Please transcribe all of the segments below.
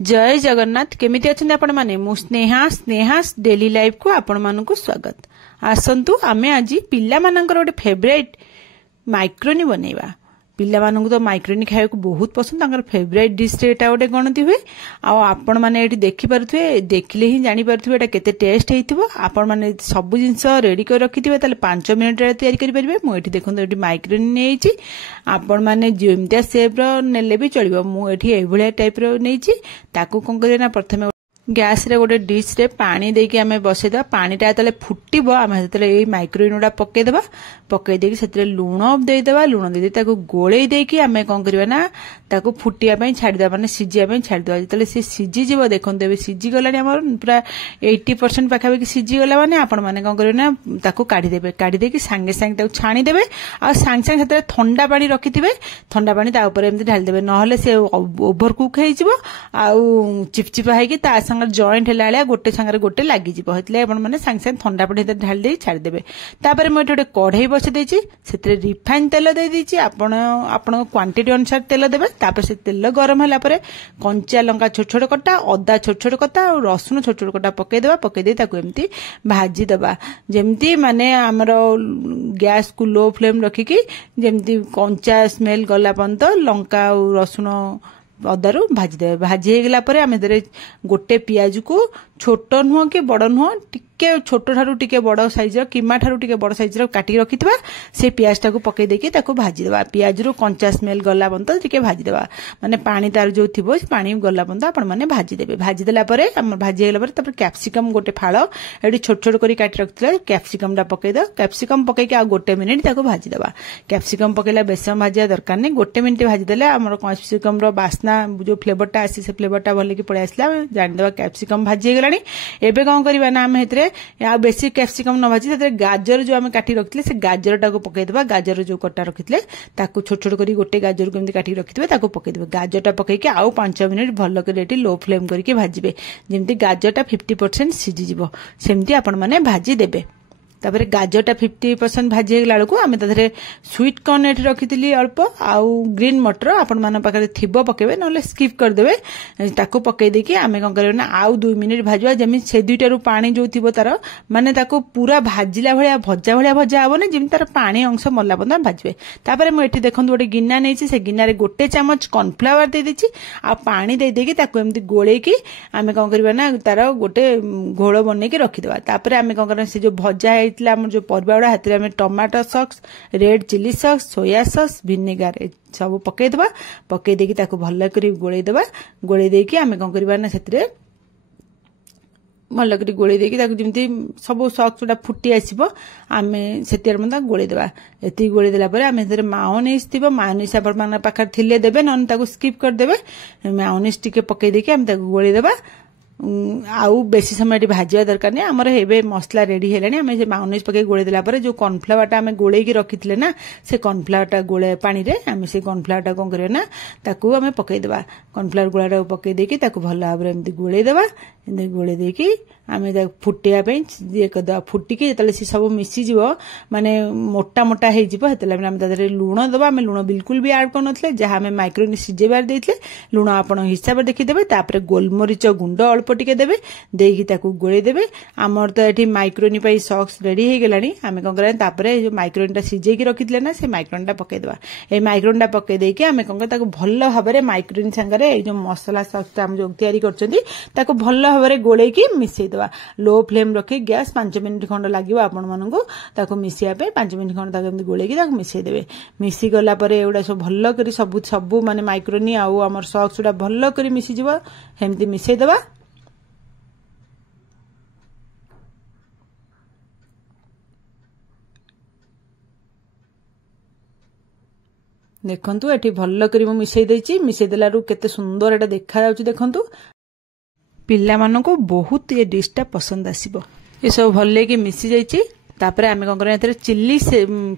जय जगन्नाथ केमिति अछन्ति आपण माने मु स्नेहास डेली लाइफ को आपण मानकु स्वागत। आसंतु आमे आज पिल्ला मानकर गोटे फेवरेट माइक्रोनी बनेवा। पिल्ला मानकु तो माइक्रोनी खाय को बहुत पसंद, तांकर फेवरेट डिश रे एटा गोटे गणति हुए। आ आपण माने एठी देखि पारुथुवे, देखिले ही जानि पारुथुवे एटा केते टेस्ट हेइथिबो। आपण माने सब जिंस रेडी कर रखिथिबे ताले 5 मिनिट रे तयारी करि परिबे। मु एठी देखंतो एठी माइक्रोनी नेइची, आपण माने जेमतिया शेप रो नेले भी चलिबो। मु एठी एभलिया टाइप रो नेइची। ताकू कोन करिना प्रथमे गैस रे गोटे डिश रे पानी देके आमे बसेदा। पानीटा तले फुटिबो आमे तले ए माइक्रोवेवडा पक्के देबा। पक्के देके सेतरे लूण दे देबा। लूण दे ताको गोळेई देके आमे कोन करबा ना ताको फुटिया पई छाडी देबा, माने सिजिया पई छाडी देबा। तले से सिजि जीवो देखन देबे सिजि गलानी हमर पूरा 80% पाखा बे सिजि गला माने आपण माने कोन करबे ना ताको काढी देबे। काढी देके संगे संगे ताको छाणी देबे। आ संगे संगे सेतरे ठंडा पानी रखिथिबे। ठंडा पानी ता ऊपर एमति ढाल देबे, नहले से ओभर कुक हेइ जीवो आ चिपचिपा हेकी ता जॉइंट हेला गोटे सांगे गोटे लागि जीवो। हेतले आपण माने संगे संगे ठंडा पानी ढाल दे छाडी देबे। तापर म एठे कढ़ाई बसे देछि, सेतरे रिफाइन तेल दे दिछि। आपण क्वांटिटी अनुसार तेल देबे। तापर से तेल गरम होला परे कंचा लंका छोट छोट कटा, अदा छोट छोट कटा और रसुन छोट छोट कटा पके देबा। पके दे ताको एमती भाजी देबा, जेमती माने हमरो गैस को लो फ्लेम रखी कि जेमती कंचा स्मेल गला पंत लंका और रसुन अदारू भाजी देबे। भाजी हे गेला परे आमे दरे गोटे पियाज को छोट नुह कि बड़ नुह टिके छोट ठारू टिके बड़ साइज रो कीमा ठारू टिके बड़ साइज रो काटी रखितबा। से पियाज टाको पके देके ताको भाजी देबा। पियाज रो कंचा स्मेल गला बंत टिके भाजी देबा, माने पानी तार जो थिबो पानी गला बंत आपण माने भाजी देबे। भाजी देला परे हम भाजी हेला परे तापर कैप्सिकम गोटे फाळो एडी छोट छोट करी काटी रखथिले कैप्सिकम टा पके दो। कैप्सिकम पके के आ गोटे मिनिट ताको भाजी देबा। कैप्सिकम पकेला बेसम भाजिया दरकार नै, गोटे मिनिट भाजी देले हमर कैप्सिकम रो बास्ना जो फ्लेवरटा आसी से फ्लेवरटा भले कि पळे आसला जानि देबा। कैप्सिकम भाजी गेलानी। एबे कोन करबा ना हम हेतरे या बेसी कैप्सिकम न भाजी हेतरे गाजर जो हम काटी रखथिले से गाजर टाको पके देबा। गाजर जो कटा रखिथिले ताको छोट छोट करी गोटे गाजर को एमती काटी रखिथिबे ताको पके देबे। गाजर टा पके के आउ 5 मिनिट भलो करे एटी लो फ्लेम करके भाजीबे, जेमती गाजर टा 50% सिजि जीवो सेमती आपण माने भाजी देबे। तापर गाजर टा 50% भाजी हेगला बेलू आम ताधरे स्वीट कॉर्न एठी रखिथिली अल्प आउ ग्रीन मटर आपण मान पाखे थिबो पकेबे, नले स्किप कर देबे। ताको पके देकी आमे कोन करबे ना आउ 2 मिनिट भाजवा, जेमि से दुईटारू पानी जो थिबो तार माने ताको पूरा भाजिला भलिया भजा हबो ने, जेमि तार पानी अंश मल्ला बंदा भाजबे। तापर म एठी देखंतु गोटे गिन्ना नेछि, से गिन्ना रे गोटे चमच कॉर्नफ्लावर दे दिछि आ पानी दे देकी ताको एमती गोळे की आमे कोन करबे ना तार गोटे घोळ बनै के रखि देबा। तापर आमे कोन करबे से जो भजा जो परिबा गुड़ा हाथ में tomato sauce, red chilli sauce, soya sauce, vinegar सब पके देबा। पके देकी ताको भल्ला करी गोळे देबा। गोळे देकी आमे कोन करबा ना सेतरे भल्ला करी गोळे देकी ताको जेमती सब सॉस गुड़ा फुटी आसीबो आमे सेतेर मंदा गोळे देबा। एती गोळे देला परे आमे सेतरे मायोनीज थिबो, मायोनीज आपण माने पाखर थिले देबे, नन ताको स्किप कर देबे। मायोनीज टिके पके देकी आमे ताको गोळे देबा। आउ बेसी समय भाजवा दरकार नहीं। आमर हेबे मसला रेडी हेलानी। आमे जे मायोनीज पके गोळे देला परे जो कॉर्नफ्लावर टा आमे गोळे की रखिथिले ना से कॉर्नफ्लावर टा गोळे पानी रे आमे से कॉर्नफ्लावर टा कोन करे ना ताकू आमे पके देबा। कॉर्नफ्लावर गोळा टा पके देकी ताकू भल्ला भाबरे एमती गोळे देबा। एमती गोळे देकी आमे ता फुटिया पे ये कदा फुटी के जतले से सब मिसी जीवो माने मोटा मोटा हे जीवो, हेतले आमे तादरे लूण देबा। आमे लूण बिल्कुल भी ऐड करनथले, जहा आमे माइक्रोनी सिजेबार देइथले लूण आपण हिसाब देखि देबे। तापर गोलमरिच गुंड अल्प टिके देबे, देकी ताकू गोळे देबे। हमर तो एठी माइक्रोनी पई सॉस रेडी हे गेलानी। आमे कोन करे तापरे जो माइक्रोनी टा सिजे की रखिथले ना से माइक्रोनी टा पके देबा। ए माइक्रोनी टा पके देकी आमे कोन करे ताकू भल्लो भाबरे माइक्रोनी संगरे ए जो मसाला सॉस टा हम जो तयारी करचंदी ताकू भल्लो भाबरे गोळे की मिसै देबा। लो फ्लेम रखी गैस 5 मिनिट खंड लागिबो आपण मानकू ताकू मिसिया पे 5 मिनिट खंड ताकू एमती गोळे की ताकू मिसै देबे। मिसी गला परे एउडा सब भल्लो करी सब माने माइक्रोनी आउ हमर सॉस उडा भल्लो करी मिसी जीवो, हेमती मिसै देबा। देखंतु एठी भल्लो करी मु मिसै देछि। मिसै देलारु केते सुंदर एटा देखा जाउछि। देखंतु पिल्ला मानको बहुत ये डिश टा पसंद आसीबो। ये सब भल्ले की मिसी जाइछि। तापर आम कौन कर चिल्ली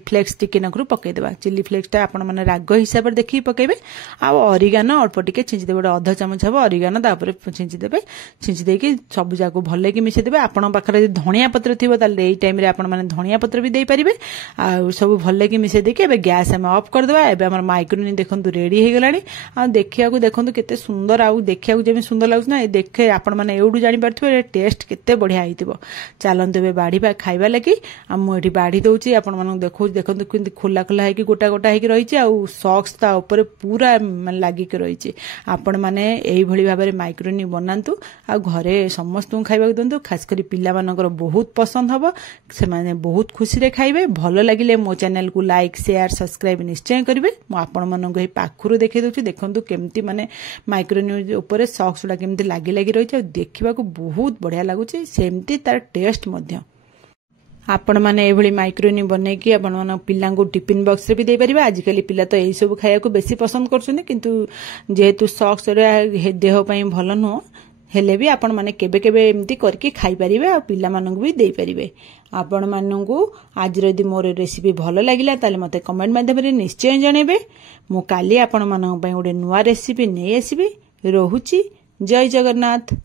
फ्लेक्स टिके नखरू पकईदेवा चिल्ली फ्लेक्सटा आपण मैंने राग हिसाब से देखिए पकेबे आरिगान अल्प टिके छिंचीदेवे गोटे अध चामच हम अरिगान छिंचीदेवे छिंचीदेकी सब जाक भल कि मिसेदेवे आपण पाखे धनिया पत्र थी यही टाइम मैंने धनिया पत्र भी दे पारे आ सब भल कि मिसे देकी एबे गैस आम ऑफ करदेवा एबे हमर माइक्रोनी देखो रेडी हो गलानी आ देखिया देखो केते सुंदर आ देखिया जमी सुंदर लगुच ना देखे आपण मैंने एवडू जानी पारथिबे टेस्ट केते बढ़िया आइतिबो चलंतु एबे बाढ़ी खाइबा लगी आ मुझे बाढ़ी दौची आपण मानक देखो देखो केमती खोला खोला है गोटा गोटा है रही सॉक्स ता ऊपर पूरा लागिक रही आपण मैंने यही भाव में माइक्रोनी बनातु आ घरे समस्त खाइबा दिंतु खास करी पिला मानकर बहुत पसंद हम से माने बहुत खुशी रे खाइबे भल लगिले मो चैनल को लाइक शेयर सब्सक्राइब निश्चय करेंगे आपण मानक पाखुर देखै दउछि देखंतु केमती माने माइक्रोनी ऊपर सॉक्स गुडा केमती लागी लागी रही देखा बहुत बढ़िया लगुच सेमती तार टेस्ट मध्य आपण मैंने ये माइक्रोनी बनई कि आपण पिला टिफिन बॉक्स रे भी दे पारिबे आजिकली पिला तो यही सब खाया बेसी पसंद करछुनी किंतु जेहेतु सॉक्स देह पई भल नुह हेले भी आपण माने केबे केबे एमती करके खाई परिबे आ पिला मानन भी दे परिबे आपण मानन को आज यदि मोर रेसिपी भल लागिला ताले मते कमेंट माध्यम रे निश्चय जणेबे मु काली आपण मानन पई गोटे नुवा रेसिपी नै आसीबे रहुची जय जगन्नाथ।